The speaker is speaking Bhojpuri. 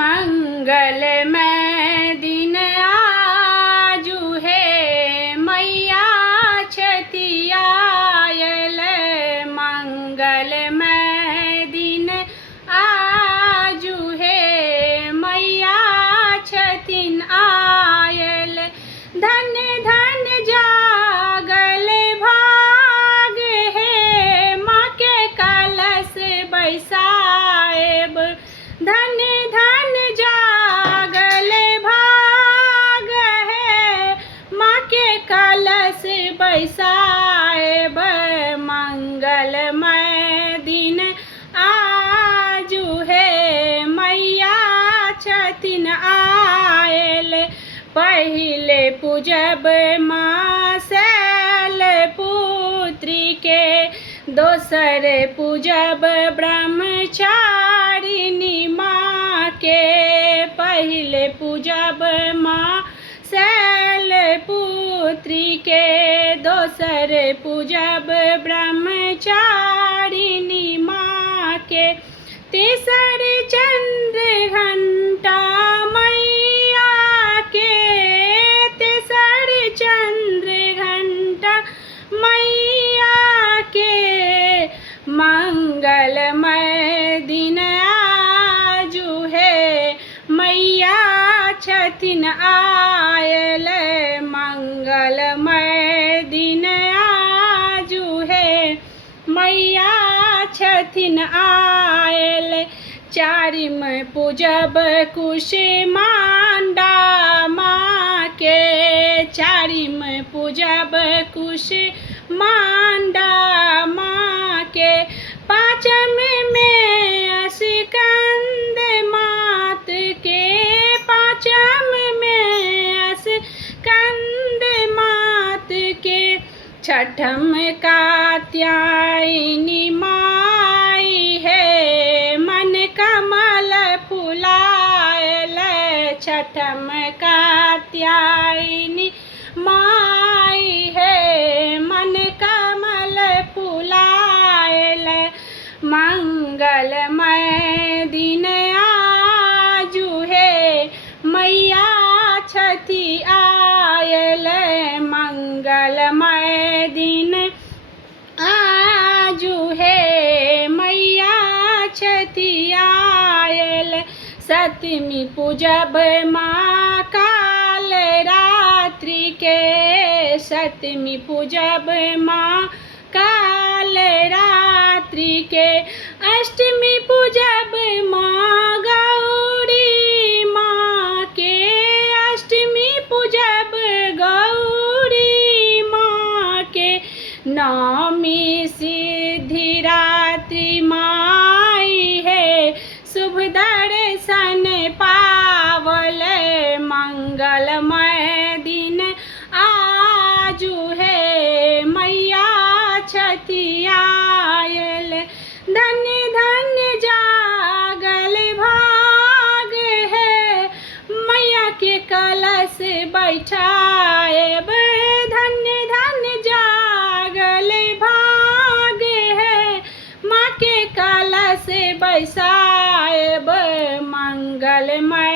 मंगलमय दिन आजू है मैया छठी आयल। मंगलमय दिन आजू है मैया छठिन आयल। धन धन जागल भाग है माँ के कलश बैसाएब। धन धन जागल भाग है माँ के कलश बैसाएब। मंगलमय दिन आजू है मैया छठिन आयल। पहिले पूजब माँ शैलपुत्री के, दोसर पूजब ब्रह्मचारिणी माँ के। पहिले पूजब माँ शैलपुत्री के, दोसर पूजब ब्रह्मचारिणी माँ के। तीसर चंद्र घंटा मैया के, तीसर चंद्र घंटा मैया के। मंगलमय दिन आजू है मैया छठिन आयल। मंगलमय दिन आजू है मैया छठिन आयल। चारिम पूजब कुष्मांडा माँ के, चारिम पूजब कुष्मांडा माँ के। पाँचम में स्कंद मात के, पाँचम में स्कंद मात के। छठम कात्यायनी माई है मन कमल फुलायल। छठम कात्यायनी माई है मन कमल फुलायल। मंगलमय दिन आजू है मैया छठी आयल। मंगलमय दिन आजू है मैया छठी आयल। सतमी पूजब माँ काल रात्रि के, सतमी पूजब माँ काल रात्रि के। अष्टमी पूजब माँ गौरी माँ के, अष्टमी पूजब गौरी माँ के। नवमी सिद्धिदात्री माई है शुभ दर्शन पावल। मंगलमय दिन आजू है मैया छठी आयल। धन्य धन्य जागल भाग है मैया के कलश बैठाएब। धन्य धन्य जागल भाग है माँ के कलश बैसाएब। मंगलमय